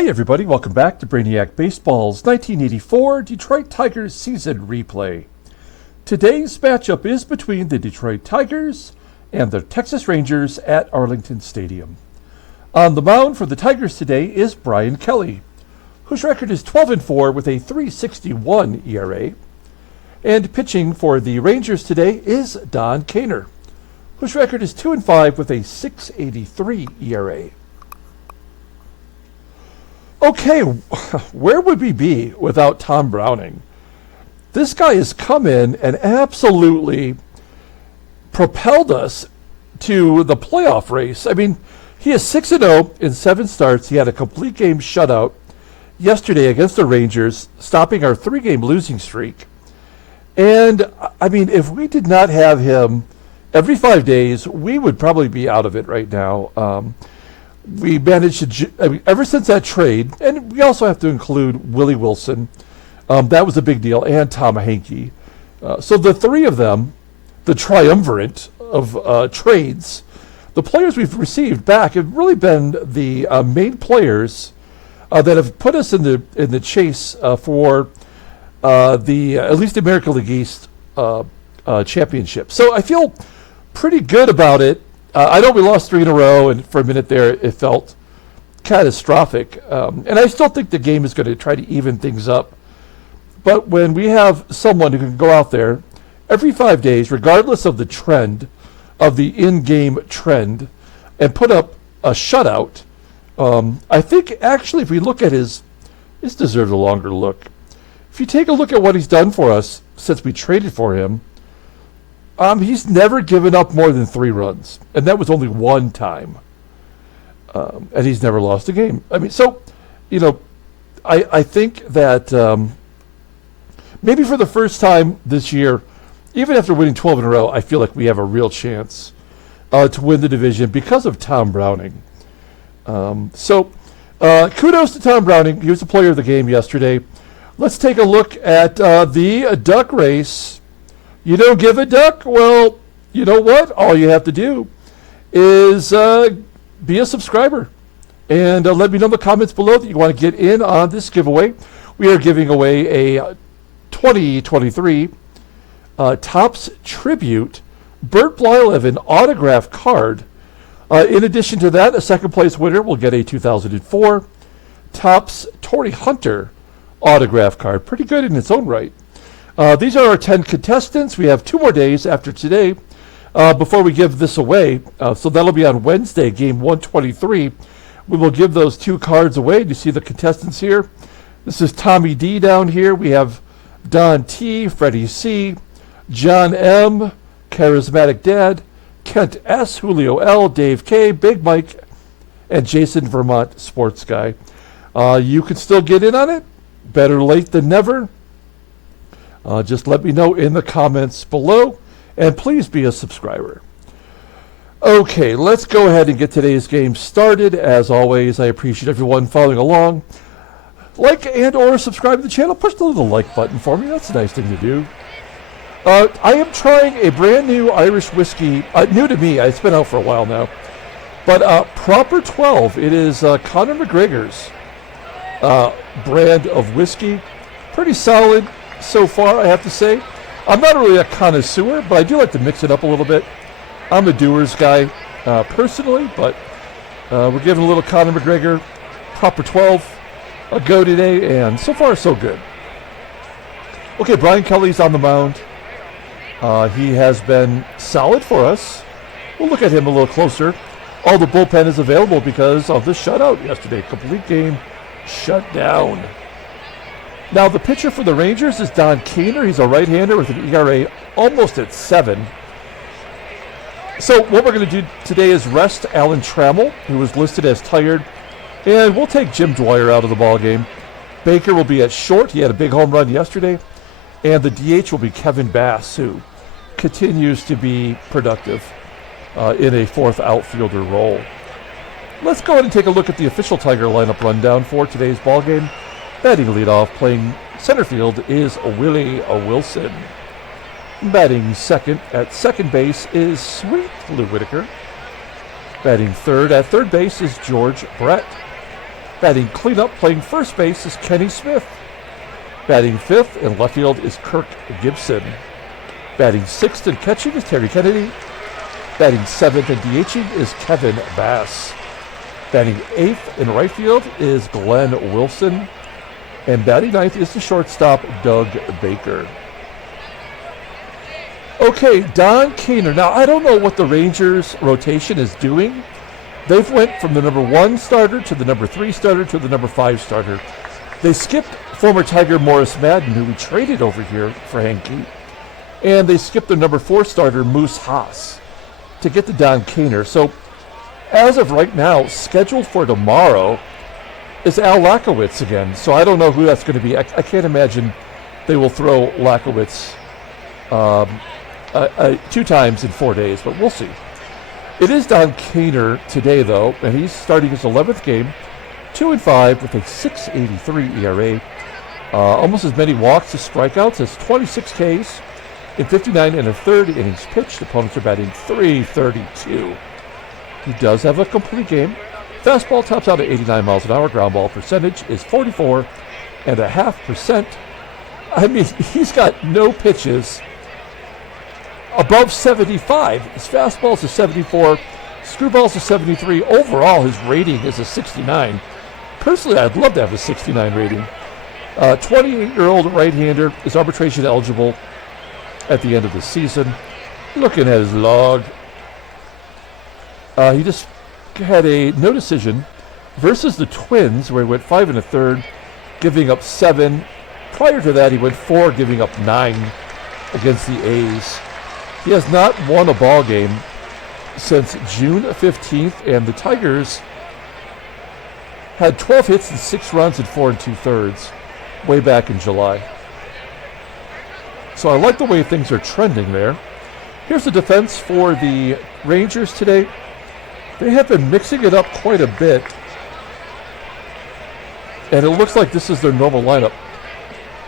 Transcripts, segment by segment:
Hey everybody, welcome back to Brainiac Baseball's 1984 Detroit Tigers season replay. Today's matchup is between the Detroit Tigers and the Texas Rangers at Arlington Stadium. On the mound for the Tigers today is Bryan Kelly, whose record is 12-4 with a .361 ERA. And pitching for the Rangers today is Don Kainer, whose record is 2-5 with a .683 ERA. Okay, where would we be without Tom Browning? This guy has come in and absolutely propelled us to the playoff race. I mean, he is 6-0 in 7 starts. He had a complete game shutout yesterday against the Rangers, stopping our 3-game losing streak. And, I mean, if we did not have him every 5 days, we would probably be out of it right now. We managed to, ever since that trade, and we also have to include Willie Wilson. That was a big deal, and Tom Hankey. So the three of them, the triumvirate of trades, the players we've received back have really been the main players that have put us in the chase for the at least the American League East championship. So I feel pretty good about it. I know we lost 3 in a row, and for a minute there it felt catastrophic. And I still think the game is going to try to even things up. But when we have someone who can go out there every 5 days, regardless of the trend, of the in-game trend, and put up a shutout, I think actually if we look at this deserves a longer look. If you take a look at what he's done for us since we traded for him, he's never given up more than 3 runs, and that was only one time. And he's never lost a game. I mean, so, I think that maybe for the first time this year, even after winning 12 in a row, I feel like we have a real chance to win the division because of Tom Browning. So kudos to Tom Browning. He was the player of the game yesterday. Let's take a look at the duck race. You don't give a duck? Well, you know what? All you have to do is be a subscriber. And let me know in the comments below that you want to get in on this giveaway. We are giving away a 2023 Topps Tribute Bert Blyleven autograph card. In addition to that, a second place winner will get a 2004 Topps Torrey Hunter autograph card. Pretty good in its own right. These are our 10 contestants. We have 2 more days after today before we give this away. So that'll be on Wednesday, game 123. We will give those 2 cards away. You see the contestants here. This is Tommy D down here. We have Don T, Freddie C, John M, Charismatic Dad, Kent S, Julio L, Dave K, Big Mike, and Jason Vermont Sports Guy. You can still get in on it. Better late than never. Just let me know in the comments below, and please be a subscriber. Okay, let's go ahead and get today's game started. As always, I appreciate everyone following along. Like and or subscribe to the channel. Push the little like button for me. That's a nice thing to do. I am trying a brand new Irish whiskey, new to me. It's been out for a while now. But Proper 12, it is Conor McGregor's brand of whiskey. Pretty solid so far, I have to say. I'm not really a connoisseur, but I do like to mix it up a little bit. I'm a Dewar's guy personally, but we're giving a little Conor McGregor Proper 12 a go today, and so far so good. Okay, Bryan Kelly's on the mound. He has been solid for us. We'll look at him a little closer. All the bullpen is available because of the shutout yesterday. Complete game shut down. Now, the pitcher for the Rangers is Don Kainer. He's a right-hander with an ERA almost at 7. So what we're going to do today is rest Alan Trammell, who was listed as tired, and we'll take Jim Dwyer out of the ballgame. Baker will be at short. He had a big home run yesterday. And the DH will be Kevin Bass, who continues to be productive in a 4th outfielder role. Let's go ahead and take a look at the official Tiger lineup rundown for today's ballgame. Batting leadoff, playing center field, is Willie Wilson. Batting second at second base is Sweet Lou Whitaker. Batting third at third base is George Brett. Batting cleanup, playing first base, is Kenny Smith. Batting fifth in left field is Kirk Gibson. Batting sixth and catching is Terry Kennedy. Batting seventh and DHing is Kevin Bass. Batting eighth in right field is Glenn Wilson. And batting ninth is the shortstop, Doug Baker. Okay, Don Kainer. Now, I don't know what the Rangers rotation is doing. They've went from the number 1 starter to the number 3 starter to the number 5 starter. They skipped former Tiger Morris Madden, who we traded over here for Hanky. And they skipped their number 4 starter, Moose Haas, to get to Don Kainer. So, as of right now, scheduled for tomorrow is Al Lakowitz again. So I don't know who that's going to be. I can't imagine they will throw Lakowitz 2 times in 4 days, but we'll see. It is Don Kainer today, though, and he's starting his 11th game, 2-5 with a 6.83 ERA. Almost as many walks as strikeouts as 26 Ks in 59 and a third innings pitched. Opponents are batting .332. He does have a complete game. Fastball tops out at 89 miles an hour. Ground ball percentage is 44.5%. I mean, he's got no pitches above 75. His fastball's a 74. Screwball's a 73. Overall, his rating is a 69. Personally, I'd love to have a 69 rating. 28-year-old right-hander is arbitration eligible at the end of the season. Looking at his log, he just had a no decision versus the Twins, where he went 5 1/3, giving up 7. Prior to that, he went 4, giving up 9 against the A's. He has not won a ball game since June 15th, and the Tigers had 12 hits and 6 runs in 4 2/3 way back in July. So I like the way things are trending there. Here's the defense for the Rangers today. They have been mixing it up quite a bit, and it looks like this is their normal lineup.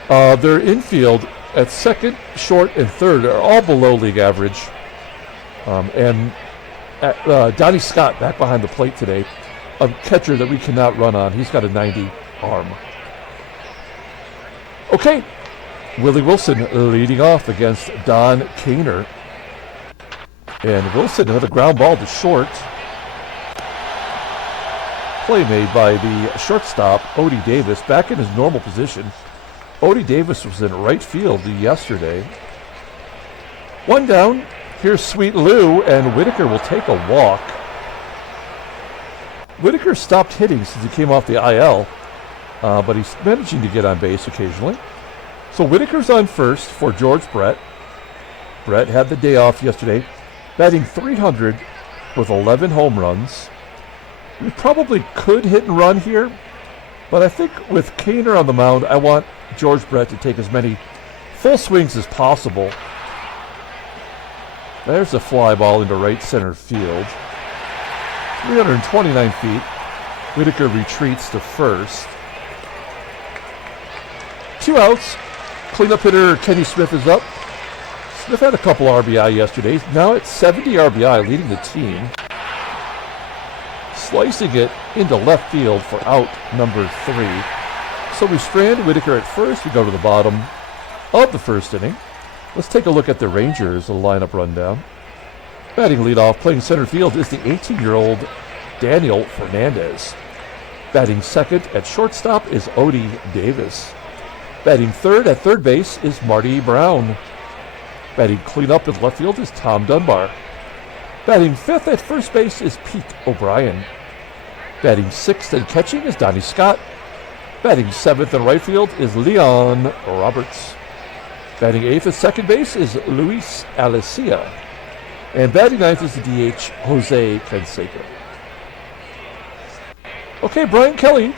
Their infield at second, short, and third are all below league average. And Donnie Scott back behind the plate today, a catcher that we cannot run on. He's got a 90 arm. Okay, Willie Wilson leading off against Don Kainer. And Wilson had a ground ball to short. Play made by the shortstop, Odie Davis, back in his normal position. Odie Davis was in right field yesterday. 1 down. Here's Sweet Lou, and Whitaker will take a walk. Whitaker stopped hitting since he came off the IL, but he's managing to get on base occasionally. So Whitaker's on first for George Brett. Brett had the day off yesterday, batting .300 with 11 home runs. We probably could hit and run here, but I think with Kainer on the mound, I want George Brett to take as many full swings as possible. There's a fly ball into right center field. 329 feet. Whitaker retreats to first. 2 outs. Cleanup hitter Kenny Smith is up. Smith had a couple RBI yesterday. Now at 70 RBI, leading the team. Slicing it into left field for out number 3. So we strand Whitaker at first. We go to the bottom of the first inning. Let's take a look at the Rangers lineup rundown. Batting leadoff, playing center field, is the 18-year-old Daniel Fernandez. Batting second at shortstop is Odie Davis. Batting third at third base is Marty Brown. Batting cleanup in left field is Tom Dunbar. Batting fifth at first base is Pete O'Brien. Batting sixth and catching is Donnie Scott. Batting seventh in right field is Leon Roberts. Batting eighth at second base is Luis ALICEA. And batting ninth is the DH, Jose Canseco. Okay, Brian Kelly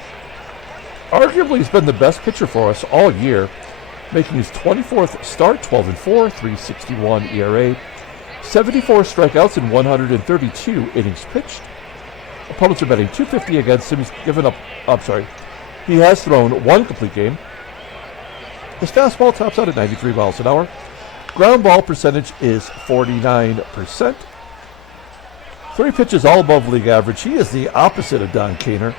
arguably has been the best pitcher for us all year, making his 24th start, 12-4, 3.61 ERA, 74 strikeouts in 132 innings pitched. Opponents are batting .250 against him. He's given up, he has thrown 1 complete game. His fastball tops out at 93 miles an hour. Ground ball percentage is 49%. 3 pitches all above league average. He is the opposite of Don Kainer.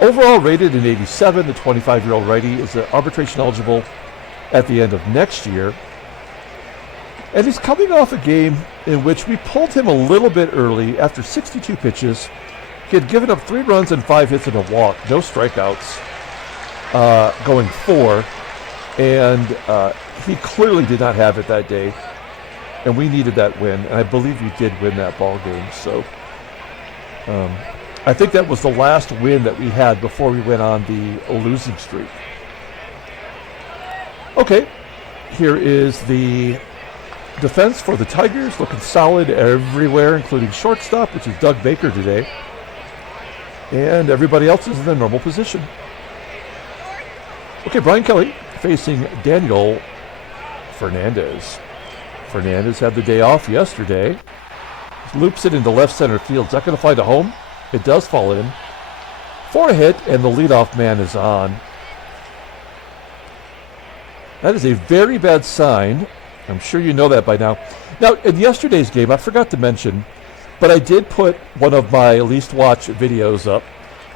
Overall rated an 87, the 25-year-old righty is arbitration eligible at the end of next year. And he's coming off a game in which we pulled him a little bit early after 62 pitches. He had given up 3 runs and 5 hits and a walk, no strikeouts, going 4. And he clearly did not have it that day. And we needed that win. And I believe we did win that ball game. So I think that was the last win that we had before we went on the losing streak. Okay, here is the defense for the Tigers, looking solid everywhere, including shortstop, which is Doug Baker today. And everybody else is in their normal position. Okay, Brian Kelly facing Daniel Fernandez. Fernandez had the day off yesterday. Loops it into left center field. Is that going to find a home? It does fall in. For a hit, and the leadoff man is on. That is a very bad sign. I'm sure you know that by now. Now, in yesterday's game, I forgot to mention, but I did put one of my least watched videos up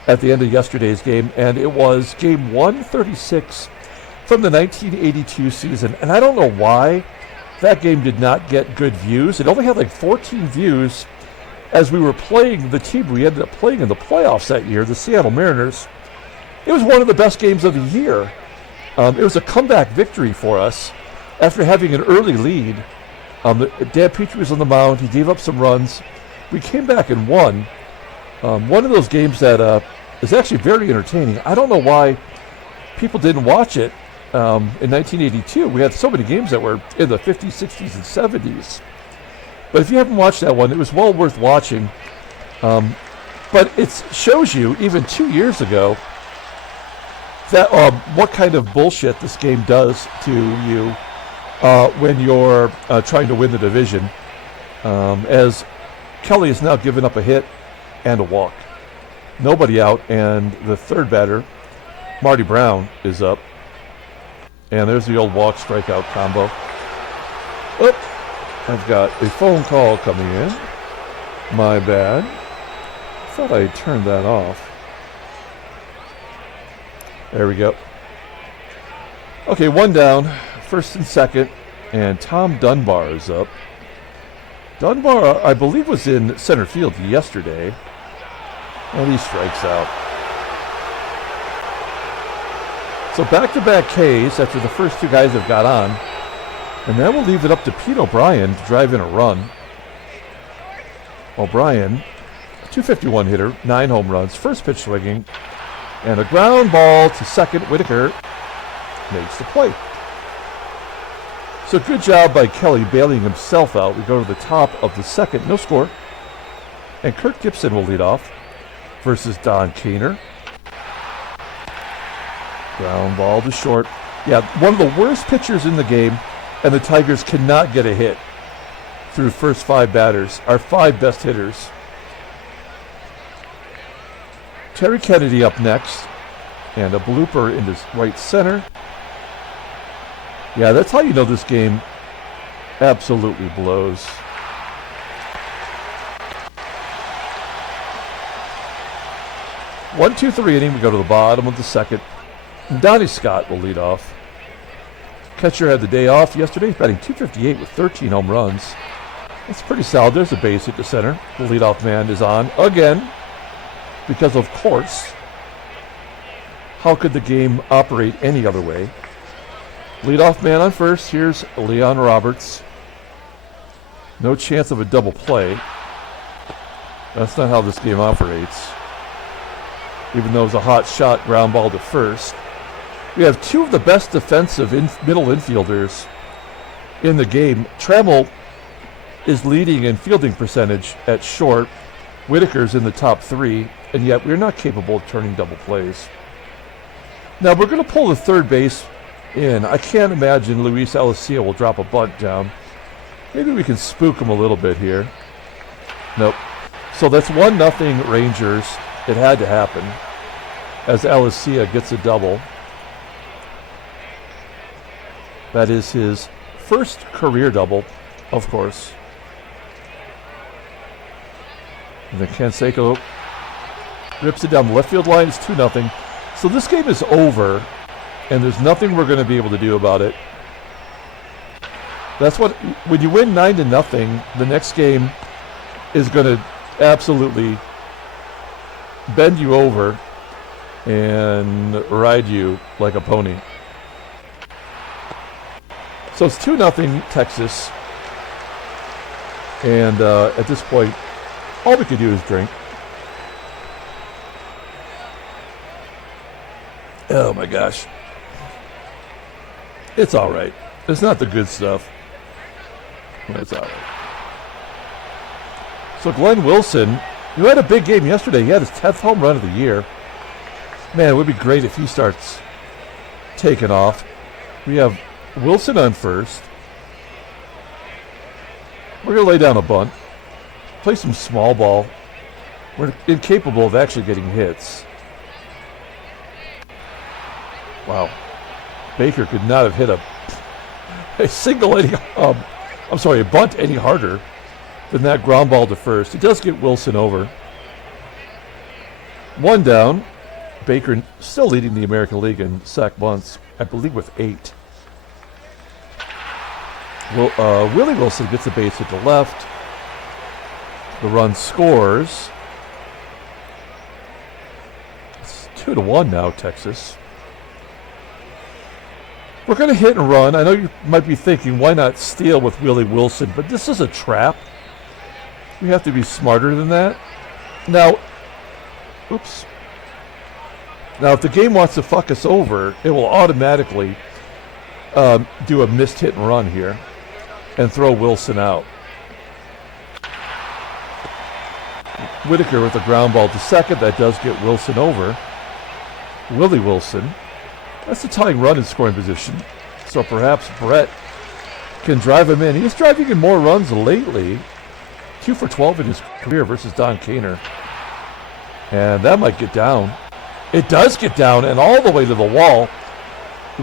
at the end of yesterday's game, and it was game 136 from the 1982 season. And I don't know why that game did not get good views. It only had like 14 views as we were playing the team we ended up playing in the playoffs that year, the Seattle Mariners. It was one of the best games of the year. It was a comeback victory for us after having an early lead. Dan Petrie was on the mound. He gave up some runs. We came back and won. One of those games that is actually very entertaining. I don't know why people didn't watch it in 1982. We had so many games that were in the 50s, 60s, and 70s. But if you haven't watched that one, it was well worth watching. But it shows you, even 2 years ago, that what kind of bullshit this game does to you when you're trying to win the division. As Kelly has now given up a hit and a walk. Nobody out, and the third batter, Marty Brown, is up. And there's the old walk strikeout combo. Oop. I've got a phone call coming in. My bad. Thought I turned that off. There we go. Okay, one down, first and second, and Tom Dunbar is up. Dunbar, I believe, was in center field yesterday, and he strikes out. So back-to-back Ks after the first 2 guys have got on. And that will leave it up to Pete O'Brien to drive in a run. O'Brien, 251 hitter, 9 home runs, first pitch swinging, and a ground ball to second. Whitaker makes the play. So good job by Kelly bailing himself out. We go to the top of the second, no score. And Kirk Gibson will lead off versus Don Kainer. Ground ball to short. Yeah, one of the worst pitchers in the game. And the Tigers cannot get a hit through first 5 batters, our 5 best hitters. Terry Kennedy up next, and a blooper into right center. Yeah, that's how you know this game absolutely blows. One, 2, 3 inning. We go to the bottom of the second. And Donnie Scott will lead off. Catcher had the day off yesterday, batting .258 with 13 home runs. That's pretty solid. There's a base hit to center. The leadoff man is on again, because of course, how could the game operate any other way? Leadoff man on first. Here's Leon Roberts. No chance of a double play. That's not how this game operates. Even though it was a hot shot ground ball to first. We have 2 of the best defensive middle infielders in the game. Trammell is leading in fielding percentage at short. Whitaker's in the top 3, and yet we're not capable of turning double plays. Now we're going to pull the third base in. I can't imagine Luis ALICEA will drop a bunt down. Maybe we can spook him a little bit here. Nope. So that's 1-0 Rangers. It had to happen as ALICEA gets a double. That is his first career double, of course. And the CANSECO Rips it down the left field line. It's 2-0. So this game is over, and there's nothing we're going to be able to do about it. That's what, when you win 9-0, the next game is going to absolutely bend you over and ride you like a pony. So it's 2-0 Texas. And at this point, all we could do is drink. Oh my gosh. It's all right. It's not the good stuff. It's all right. So Glenn Wilson, who had a big game yesterday, he had his 10th home run of the year. Man, it would be great if he starts taking off. We have Wilson on first. We're going to lay down a bunt. Play some small ball. We're incapable of actually getting hits. Wow. Baker could not have hit a single a bunt any harder than that ground ball to first. He does get Wilson over. One down. Baker still leading the American League in sack bunts, I believe with 8. Willie Wilson gets a base hit to left. The run scores. It's 2-1 now, Texas. We're going to hit and run. I know you might be thinking, why not steal with Willie Wilson? But this is a trap. We have to be smarter than that. Now, oops. Now, if the game wants to fuck us over, it will automatically do a missed hit and run here and throw Wilson out. Whitaker with a ground ball to second. That does get Wilson over. Willie Wilson. That's the tying run in scoring position. So perhaps Brett can drive him in. He's driving in more runs lately. 2 for 12 in his career versus Don Kainer. And that might get down. It does get down and all the way to the wall.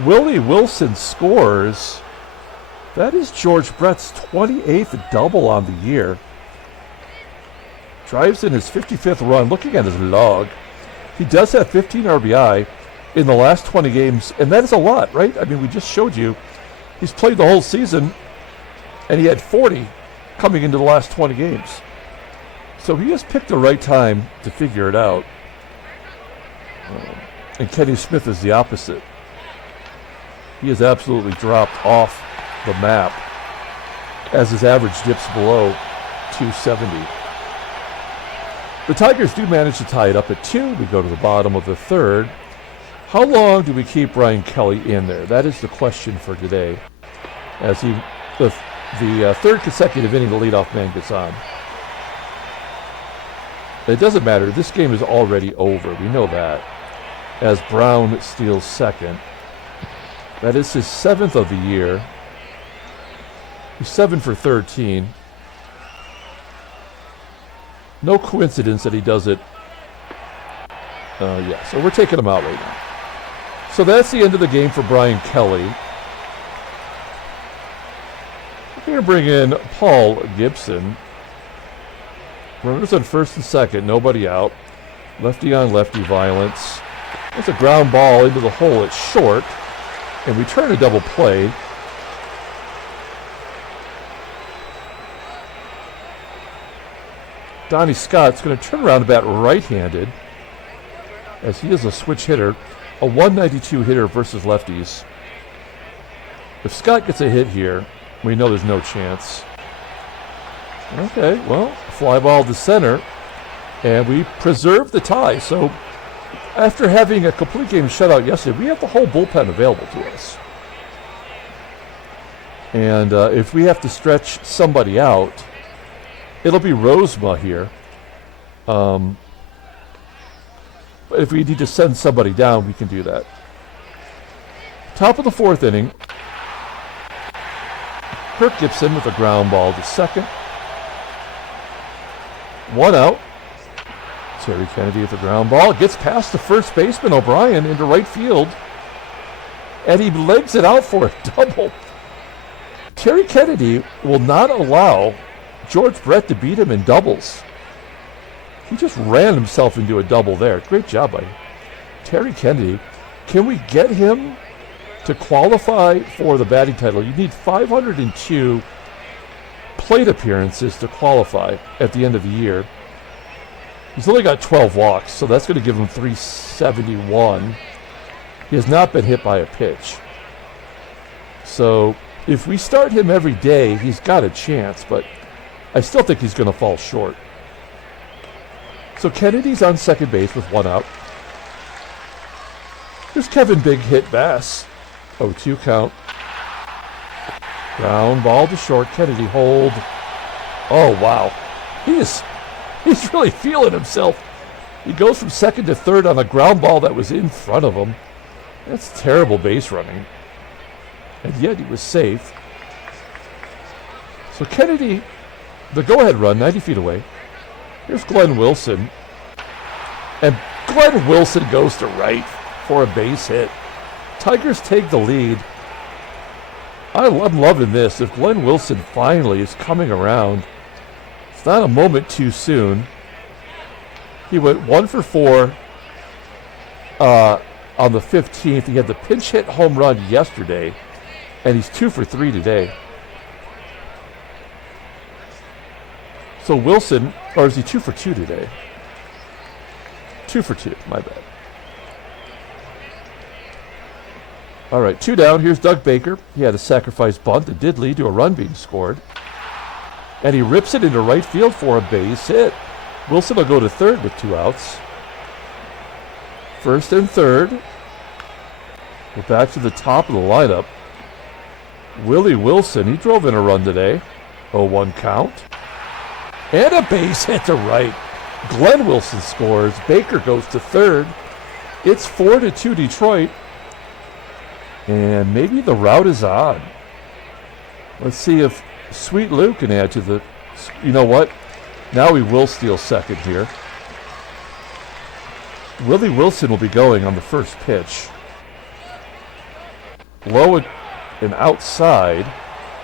Willie Wilson scores. That is George Brett's 28th double on the year. Drives in his 55th run. Looking at his log, he does have 15 RBI in the last 20 games, and that is a lot, right? I mean, we just showed you he's played the whole season, and he had 40 coming into the last 20 games. So he has picked the right time to figure it out. And Kenny Smith is the opposite. He has absolutely dropped off the map as his average dips below 270. The Tigers do manage to tie it up at 2. We go to the bottom of the third. How long do we keep Brian Kelly in there? That is the question for today. As the third consecutive inning, the leadoff man gets on. It doesn't matter. This game is already over. We know that. As Brown steals second. That is his 7th of the year. He's 7 for 13. No coincidence that he does it. Yeah, so we're taking him out right now. So that's the end of the game for Brian Kelly. We're going to bring in Paul Gibson. Runners on first and second, nobody out. Lefty on lefty violence. It's a ground ball into the hole. It's short. And we turn a double play. Donnie Scott's going to turn around about right-handed, as he is a switch hitter, a 192 hitter versus lefties. If Scott gets a hit here, we know there's no chance. Okay, well, fly ball to center, and we preserve the tie. So after having a complete game shutout yesterday, we have the whole bullpen available to us. And if we have to stretch somebody out, it'll be Rosema here. But if we need to send somebody down, we can do that. Top of the fourth inning. Kirk Gibson with a ground ball to second. One out. Terry Kennedy with a ground ball. Gets past the first baseman, O'Brien, into right field. And he legs it out for a double. Terry Kennedy will not allow George Brett to beat him in doubles. He just ran himself into a double there. Great job by Terry Kennedy. Can we get him to qualify for the batting title? You need 502 plate appearances to qualify at the end of the year. He's only got 12 walks, so that's going to give him 371. He has not been hit by a pitch. So if we start him every day, he's got a chance, but I still think he's going to fall short. So Kennedy's on second base with one out. Here's Kevin Big Hit Bass. 0-2 count. Ground ball to short. Kennedy hold. Oh, wow. He's really feeling himself. He goes from second to third on a ground ball that was in front of him. That's terrible base running. And yet he was safe. So Kennedy, the go-ahead run, 90 feet away. Here's Glenn Wilson. And Glenn Wilson goes to right for a base hit. Tigers take the lead. I'm loving this. If Glenn Wilson finally is coming around, it's not a moment too soon. He went 1 for 4 on the 15th. He had the pinch hit home run yesterday, and he's 2 for 3 today. So Wilson, or is he 2 for 2 today? 2 for 2, my bad. All right, 2 down. Here's Doug Baker. He had a sacrifice bunt that did lead to a run being scored. And he rips it into right field for a base hit. Wilson will go to third with 2 outs. First and third. We're back to the top of the lineup. Willie Wilson, he drove in a run today. 0-1 count. And a base hit to right. Glenn Wilson scores. Baker goes to third. It's 4-2 Detroit. And maybe the route is on. Let's see if Sweet Lou can add to the... You know what? Now he will steal second here. Willie Wilson will be going on the first pitch. Low and outside.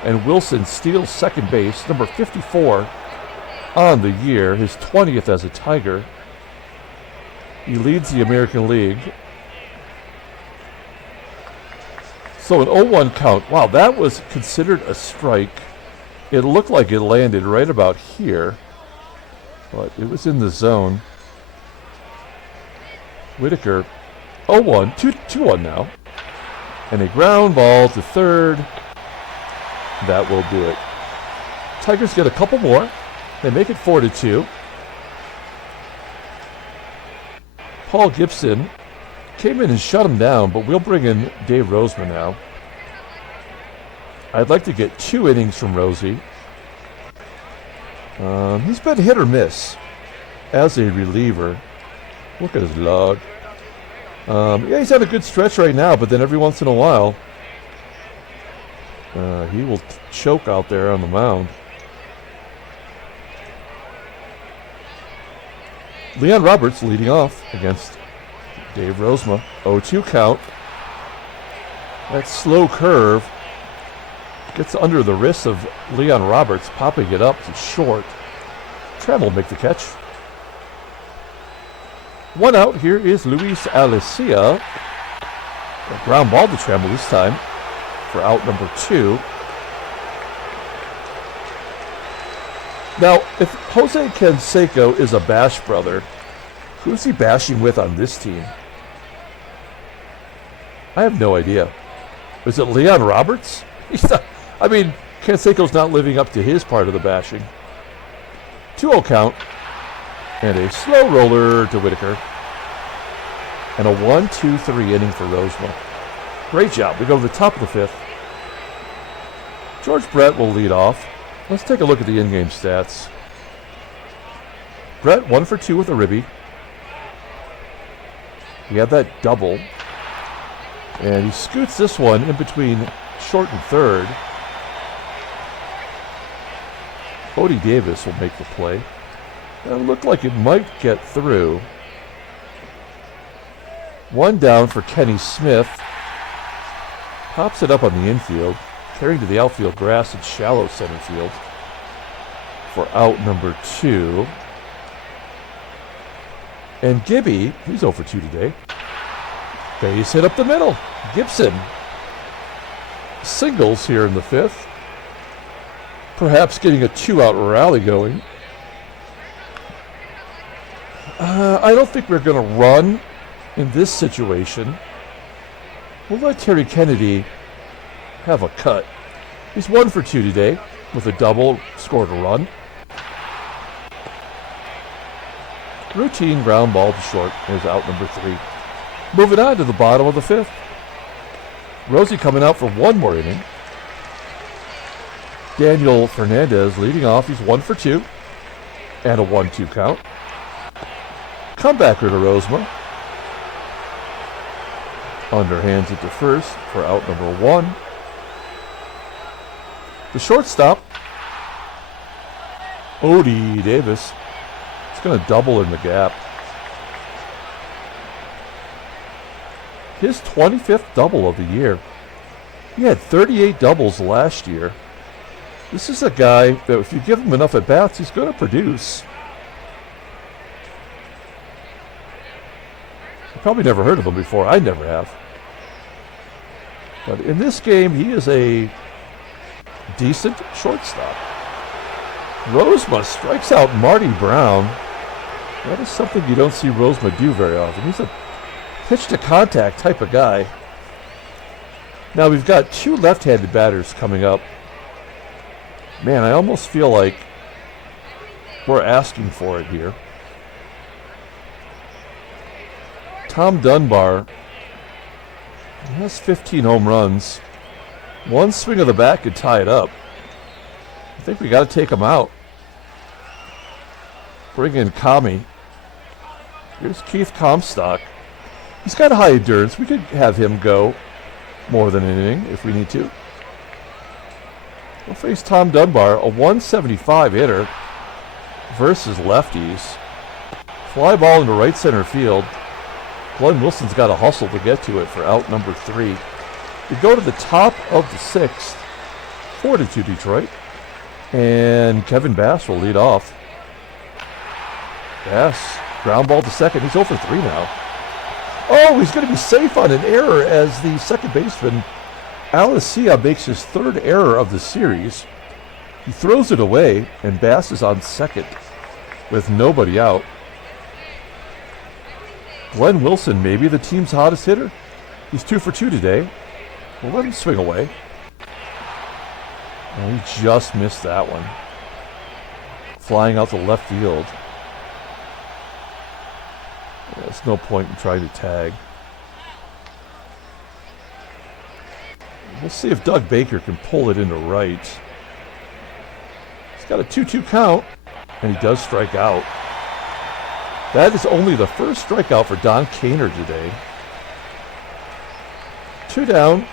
And Wilson steals second base. Number 54 on the year. His 20th as a Tiger. He leads the American League. So an 0-1 count. Wow, that was considered a strike. It looked like it landed right about here, but it was in the zone. Whitaker, 0-1, 2-1 now. And a ground ball to third. That will do it. Tigers get a couple more. They make it 4-2. Paul Gibson came in and shut him down, but we'll bring in Dave Roseman now. I'd like to get 2 innings from Rosie. He's been hit or miss as a reliever. Look at his log. Yeah, he's had a good stretch right now, but then every once in a while, he will choke out there on the mound. Leon Roberts leading off against Dave Rosema. 0-2 count. That slow curve gets under the wrist of Leon Roberts, popping it up to short. Tram will make the catch. 1 out. Here is Luis ALICEA. A ground ball to Trammell this time for out number 2. Now, if Jose Canseco is a bash brother, who's he bashing with on this team? I have no idea. Is it Leon Roberts? He's not, I mean, Canseco's not living up to his part of the bashing. 2-0 count. And a slow roller to Whitaker. And a 1-2-3 inning for Roseman. Great job. We go to the top of the 5th. George Brett will lead off. Let's take a look at the in-game stats. Brett 1 for 2 with a ribby. He had that double. And he scoots this one in between short and third. Odie Davis will make the play. It looked like it might get through. 1 down for Kenny Smith. Pops it up on the infield, carrying to the outfield grass and shallow center field for out number 2. And Gibby, he's 0 for 2 today. Base hit up the middle. GIBSON singles here in the 5th. Perhaps getting a 2-out rally going. I don't think we're going to run in this situation. We'll let Terry Kennedy have a cut. He's 1 for 2 today with a double, scored a run. Routine ground ball to short. There's out number 3. Moving on to the bottom of the 5th. Rosie coming out for 1 more inning. Daniel Fernandez leading off. He's 1 for 2 and a 1-2 count. Comebacker to Rosema. Underhands it to first for out number 1. The shortstop, Odie Davis, is going to double in the gap. His 25th double of the year. He had 38 doubles last year. This is a guy that if you give him enough at-bats, he's going to produce. You probably never heard of him before. I never have. But in this game, he is a decent shortstop. Rosema strikes out Marty Brown. That is something you don't see Rosema do very often. He's a pitch-to-contact type of guy. Now we've got 2 left-handed batters coming up. Man, I almost feel like we're asking for it here. Tom Dunbar has 15 home runs. 1 swing of the bat could tie it up. I think we got to take him out. Bring in Kami. Here's Keith Comstock. He's got high endurance. We could have him go more than an inning if we need to. We'll face Tom Dunbar, a 175 hitter versus lefties. Fly ball into right center field. Glenn Wilson's got to hustle to get to it for out number 3. We go to the top of the 6th, 4-2 Detroit. And Kevin Bass will lead off. Bass, ground ball to second. He's 0 for 3 now. Oh, he's going to be safe on an error as the second baseman, ALICEA, makes his 3rd error of the series. He throws it away, and Bass is on second with nobody out. Glenn Wilson, maybe the team's hottest hitter. He's 2 for 2 today. We'll let him swing away. Oh, he just missed that one. Flying out to left field. There's no point in trying to tag. We'll see if Doug Baker can pull it into right. He's got a 2-2 count, and he does strike out. That is only the first strikeout for Don Kainer today. 2 down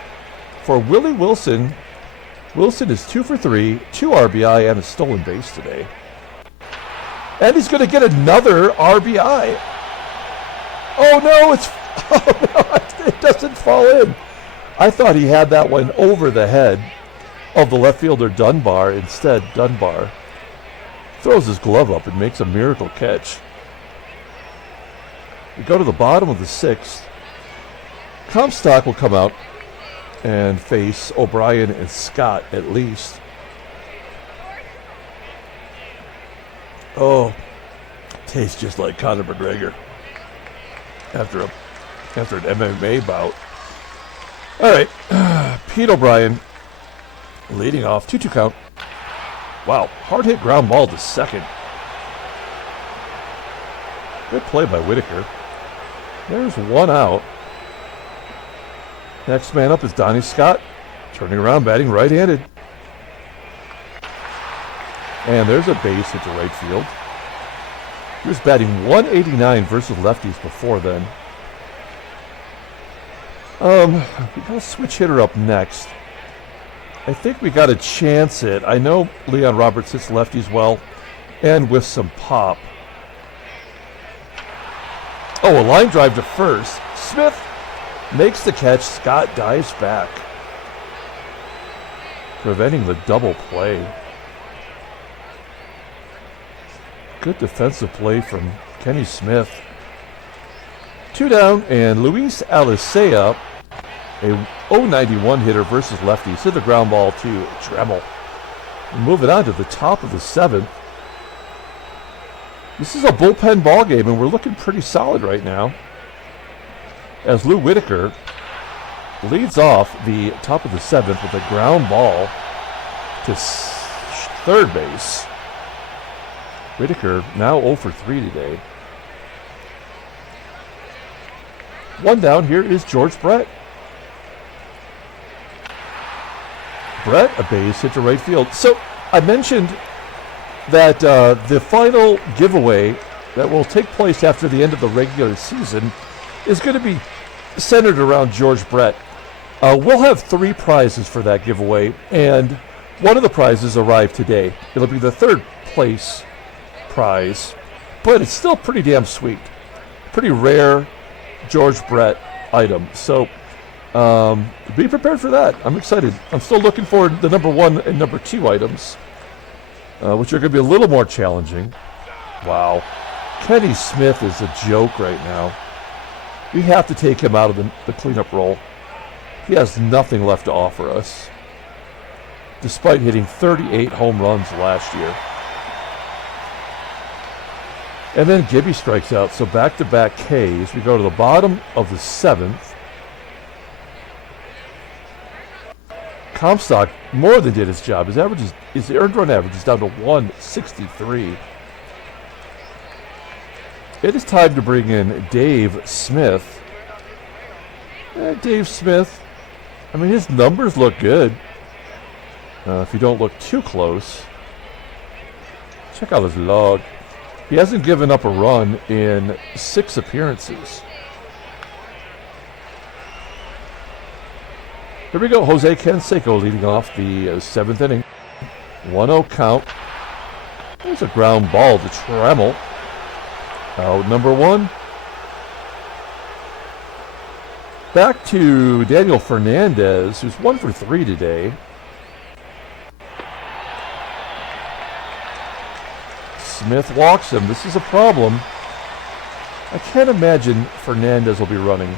for Willie Wilson. Wilson is 2 for 3, 2 RBI, and a stolen base today. And he's going to get another RBI. Oh no, it doesn't fall in. I thought he had that one over the head of the left fielder Dunbar. Instead, Dunbar throws his glove up and makes a miracle catch. We go to the bottom of the 6th. Comstock will come out and face O'Brien and Scott at least. Oh, tastes just like Conor McGregor after an MMA bout. All right, Pete O'Brien leading off, 2-2 count. Wow, hard hit ground ball to second. Good play by Whitaker. There's 1 out. Next man up is Donnie Scott, turning around, batting right-handed. And there's a base hit to right field. He was batting 189 versus lefties before then. We got a switch hitter up next. I think we got to chance it. I know Leon Roberts hits lefties well, and with some pop. Oh, a line drive to first. Smith makes the catch. Scott dives back, preventing the double play. Good defensive play from Kenny Smith. Two down, and Luis ALICEA, a .091 hitter versus lefties, hit the ground ball to Dremel. Moving on to the top of the 7th. This is a bullpen ball game, and we're looking pretty solid right now. As Lou Whitaker leads off the top of the 7th with a ground ball to third base. Whitaker now 0 for 3 today. One down, here is George Brett. Brett, a base hit to right field. So I mentioned that the final giveaway that will take place after the end of the regular season is going to be centered around George Brett. We'll have 3 prizes for that giveaway, and one of the prizes arrived today. It'll be the 3rd place prize, but it's still pretty damn sweet. Pretty rare George Brett item. So be prepared for that. I'm excited. I'm still looking for the number 1 and number 2 items, which are going to be a little more challenging. Wow. Kenny Smith is a joke right now. We have to take him out of the cleanup role. He has nothing left to offer us, despite hitting 38 home runs last year. And then Gibby strikes out, so back-to-back Ks. We go to the bottom of the 7th. Comstock more than did his job. His earned run average is down to 163. It is time to bring in Dave Smith. Dave Smith, I mean, his numbers look good. If you don't look too close. Check out his log. He hasn't given up a run in 6 appearances. Here we go. Jose Canseco leading off the 7th inning. 1-0 count. There's a ground ball to Dremel. Out number 1. Back to Daniel Fernandez, who's 1 for 3 today. Smith walks him. This is a problem. I can't imagine Fernandez will be running.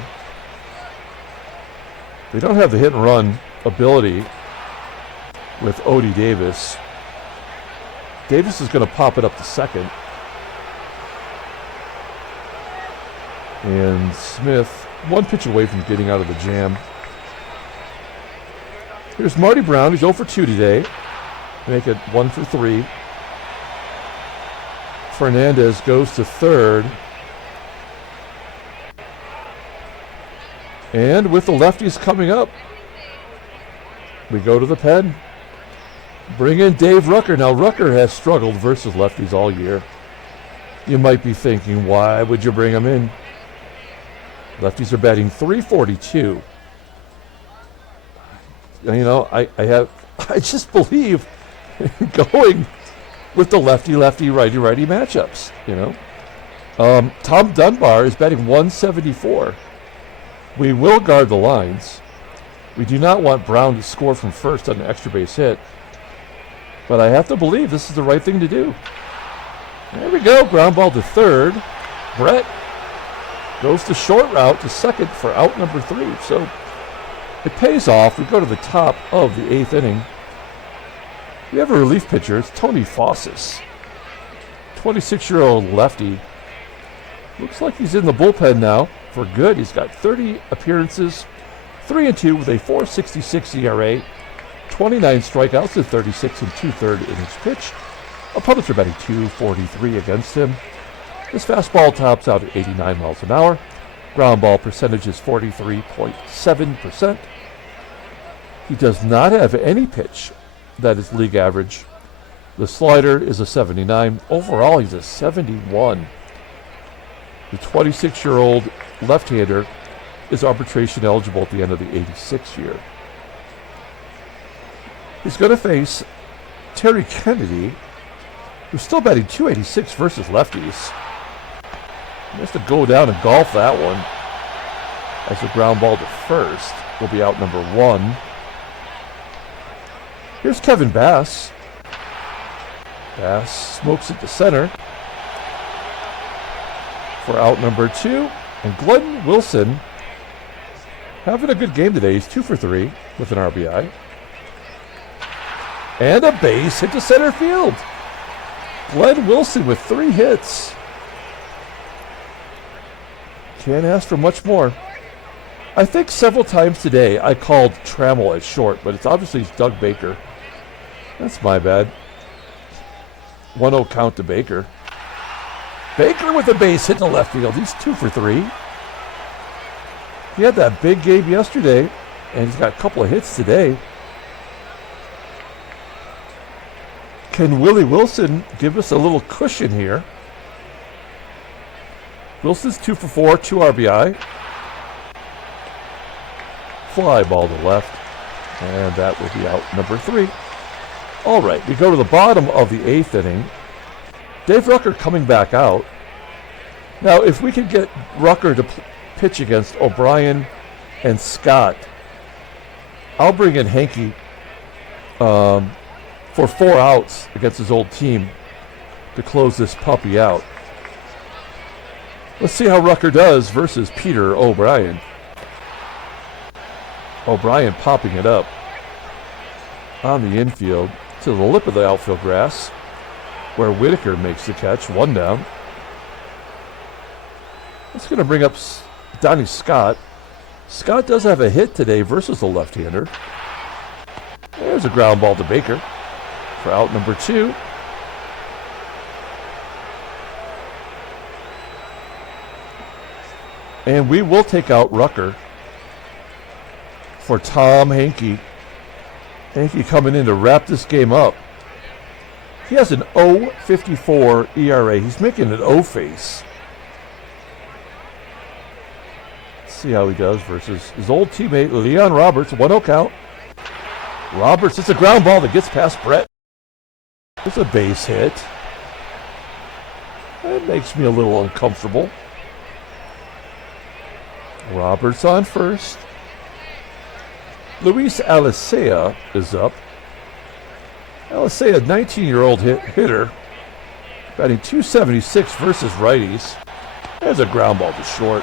They don't have the hit and run ability with Odie Davis. Davis is going to pop it up to second. And Smith, 1 pitch away from getting out of the jam. Here's Marty Brown. He's 0 for 2 today. Make it 1 for 3. Fernandez goes to third. And with the lefties coming up, we go to the pen. Bring in Dave Rucker. Now, Rucker has struggled versus lefties all year. You might be thinking, why would you bring him in? Lefties are batting .342. You know, I just believe going with the lefty-lefty, righty-righty matchups, you know. Tom Dunbar is batting .174. We will guard the lines. We do not want Brown to score from first on an extra base hit. But I have to believe this is the right thing to do. There we go. Ground ball to third. Brett goes the short route to second for out number 3. So it pays off. We go to the top of the 8th inning. We have a relief pitcher. It's Tony Fossis, 26-year-old lefty. Looks like he's in the bullpen now for good. He's got 30 appearances, 3-2 with a .466 ERA, 29 strikeouts and 36 2/3 innings pitched. Opponents are batting .243 against him. His fastball tops out at 89 miles an hour. Ground ball percentage is 43.7%. He does not have any pitch that is league average. The slider is a 79. Overall, he's a 71. The 26-year-old left-hander is arbitration eligible at the end of the 86 year. He's going to face Terry Kennedy, who's still batting .286 versus lefties. He has to go down and golf that one. As a ground ball to first will be out number 1. Here's Kevin Bass. Bass smokes it to center for out number 2. And Glenn Wilson having a good game today. He's 2 for 3 with an RBI. And a base hit to center field. Glenn Wilson with 3 hits. Can't ask for much more. I think several times today I called Trammell at short, but it's obviously Doug Baker. That's my bad. 1-0 count to Baker. Baker with a base hit to left field. He's 2 for 3. He had that big game yesterday, and he's got a couple of hits today. Can Willie Wilson give us a little cushion here? Wilson's 2 for 4, 2 RBI. Fly ball to left, and that will be out number 3. All right, we go to the bottom of the 8th inning. Dave Rucker coming back out. Now, if we could get Rucker to pitch against O'Brien and Scott, I'll bring in Hanky for 4 outs against his old team to close this puppy out. Let's see how Rucker does versus Peter O'Brien. O'Brien popping it up on the infield to the lip of the outfield grass, where Whitaker makes the catch, 1 down. That's going to bring up Donnie Scott. Scott does have a hit today versus the left-hander. There's a ground ball to Baker for out number 2. And we will take out Rucker for Tom Hanky. Hanky coming in to wrap this game up. He has an 0.54 ERA. He's making an O face. Let's see how he does versus his old teammate Leon Roberts. 1-0 count. Roberts, it's a ground ball that gets past Brett. It's a base hit. That makes me a little uncomfortable. Roberts on first. Luis ALICEA is up. ALICEA, 19-year-old hitter, batting .276 versus righties. There's a ground ball to short.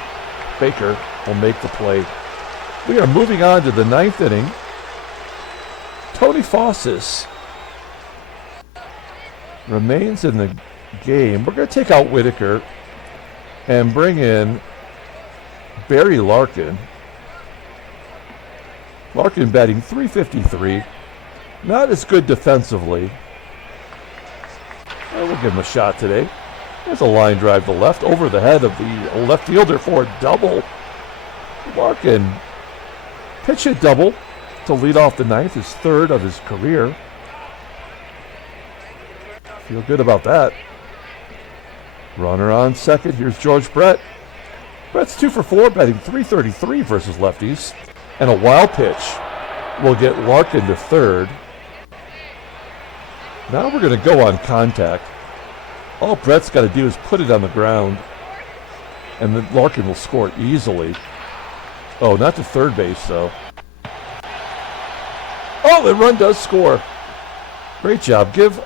Baker will make the play. We are moving on to the 9th inning. Tony Fossis remains in the game. We're going to take out Whitaker and bring in Barry Larkin. Larkin batting .353. Not as good defensively. We'll give him a shot today. There's a line drive to left over the head of the left fielder for a double. Larkin pitch hit double to lead off the 9th, his 3rd of his career. Feel good about that. Runner on second. Here's George Brett. Brett's 2 for 4, batting .333 versus lefties. And a wild pitch will get Larkin to 3rd. Now we're going to go on contact. All Brett's got to do is put it on the ground, and then Larkin will score easily. Oh, not to 3rd base, though. Oh, the run does score. Great job. Give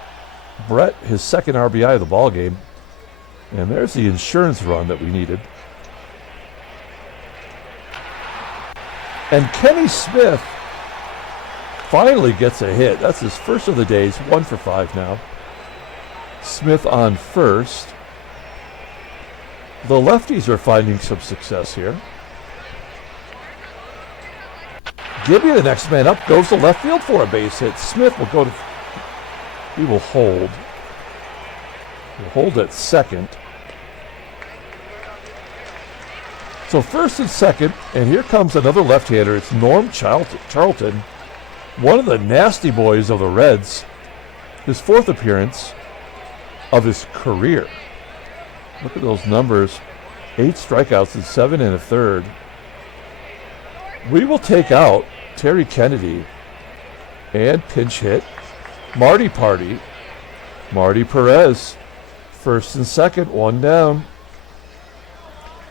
Brett his 2nd RBI of the ball game. And there's the insurance run that we needed. And Kenny Smith finally gets a hit. That's his first of the day. He's 1 for 5 now. Smith on first. The lefties are finding some success here. Gibby, the next man up, goes to left field for a base hit. Smith will go to... He will hold. He'll hold at second. So first and second, and here comes another left-hander. It's Norm Charlton, one of the nasty boys of the Reds. His 4th appearance of his career. Look at those numbers. 8 strikeouts and 7 1/3. We will take out Terry Kennedy and pinch hit Marty Party. Marty Perez. First and second, 1 down.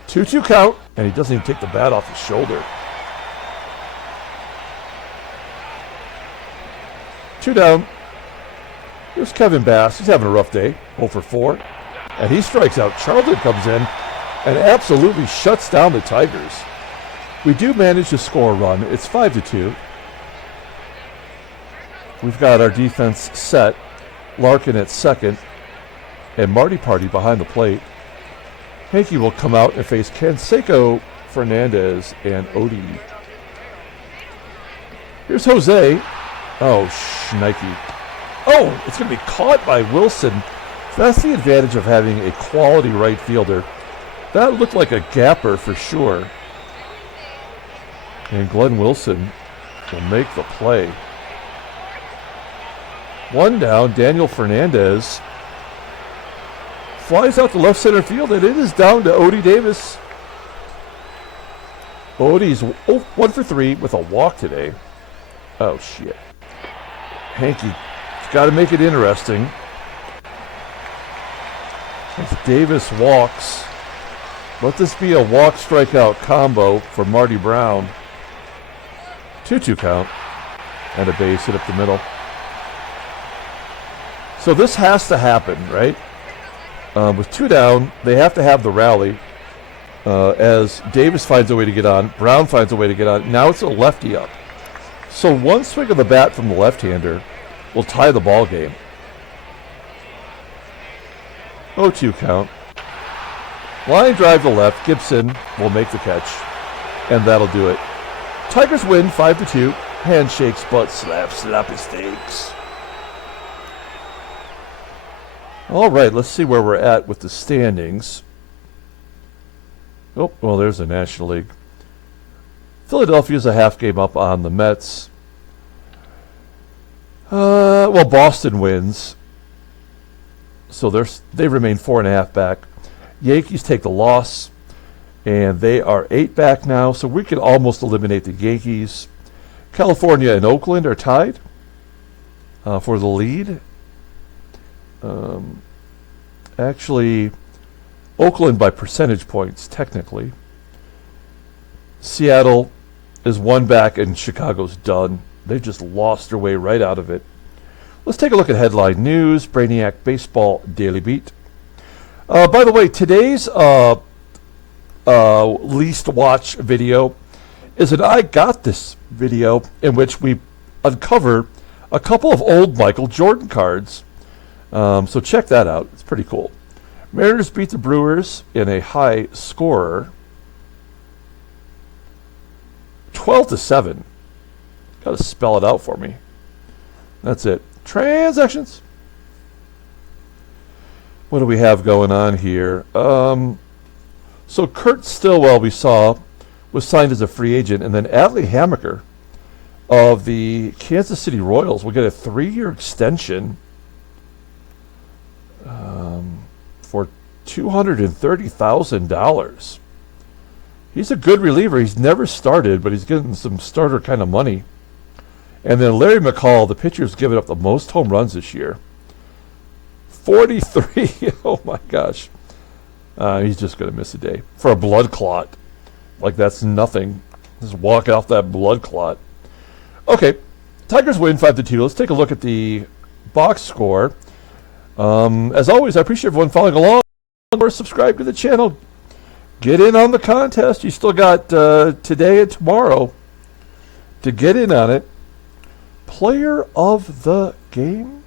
2-2 count, and he doesn't even take the bat off his shoulder. 2 down. Here's Kevin Bass. He's having a rough day. 0 for 4. And he strikes out. Charlton comes in and absolutely shuts down the Tigers. We do manage to score a run. It's 5-2. We've got our defense set. Larkin at second, and Marty Party behind the plate. Hanky will come out and face CANSECO, Fernandez, and Odie. Here's Jose. Oh, shnikey. Oh, it's going to be caught by Wilson. That's the advantage of having a quality right fielder. That looked like a gapper for sure. And Glenn Wilson will make the play. One down, Daniel Fernandez flies out to left center field, and it is down to Odie Davis. Odie's 1 for 3 with a walk today. Oh, shit. Hanky's got to make it interesting. As Davis walks, let this be a walk-strikeout combo for Marty Brown. 2-2 count, and a base hit up the middle. So this has to happen, right? With 2 down, they have to have the rally. As Davis finds a way to get on, Brown finds a way to get on. Now it's a lefty up. So one swing of the bat from the left-hander will tie the ball game. 0-2 count. Line drive to left. Gibson will make the catch, and that'll do it. Tigers win 5-2. Handshakes, butt slaps, sloppy steaks. All right, let's see where we're at with the standings. Oh, well, there's the National League. Philadelphia's a half game up on the Mets. Well, Boston wins, so they remain 4.5 back. Yankees take the loss, and they are 8 back now, so we can almost eliminate the Yankees. California and Oakland are tied for the lead. Actually, Oakland by percentage points, technically. Seattle is 1 back, and Chicago's done. They just lost their way right out of it. Let's take a look at headline news. Brainiac Baseball Daily Beat. By the way, today's least watch video is an I Got This video in which we uncover a couple of old Michael Jordan cards. So check that out. It's pretty cool. Mariners beat the Brewers in a high scorer. 12-7. Got to spell it out for me. That's it. Transactions. What do we have going on here? So Kurt Stillwell, we saw, was signed as a free agent, and then Adley Hammaker of the Kansas City Royals will get a 3-year extension for $230,000. He's a good reliever. He's never started, but he's getting some starter kind of money. And then Larry McCall, the pitcher's given up the most home runs this year. 43. Oh, my gosh. He's just going to miss a day. For a blood clot. Like, that's nothing. Just walking off that blood clot. Okay. Tigers win 5-2. Let's take a look at the box score. As always, I appreciate everyone following along or subscribe to the channel. Get in on the contest. You still got today and tomorrow to get in on it. Player of the game?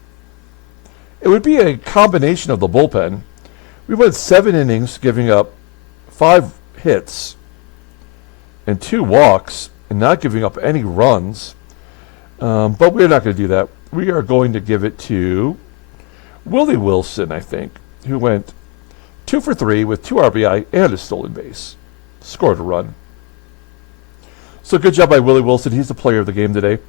It would be a combination of the bullpen. We went 7 innings, giving up 5 hits and 2 walks and not giving up any runs. But we're not going to do that. We are going to give it to Willie Wilson, I think, who went 2 for 3 with 2 RBI and a stolen base. Scored a run. So good job by Willie Wilson. He's the player of the game today.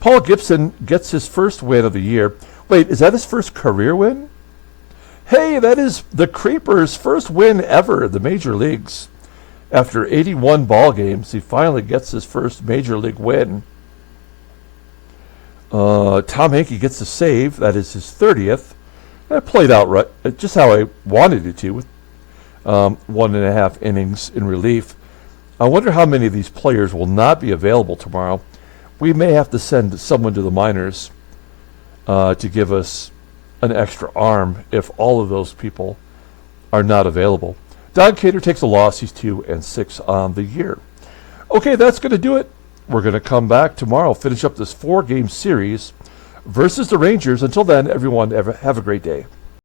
Paul Gibson gets his first win of the year. Wait, is that his first career win? Hey, that is the Creeper's first win ever in the major leagues. After 81 ball games, he finally gets his first major league win. Tom Hankey gets a save. That is his 30th. That played out right, just how I wanted it to, with 1.5 innings in relief. I wonder how many of these players will not be available tomorrow. We may have to send someone to the minors to give us an extra arm if all of those people are not available. Don Kainer takes a loss. He's 2-6 on the year. Okay, that's going to do it. We're going to come back tomorrow, finish up this 4-game series versus the Rangers. Until then, everyone, have a great day.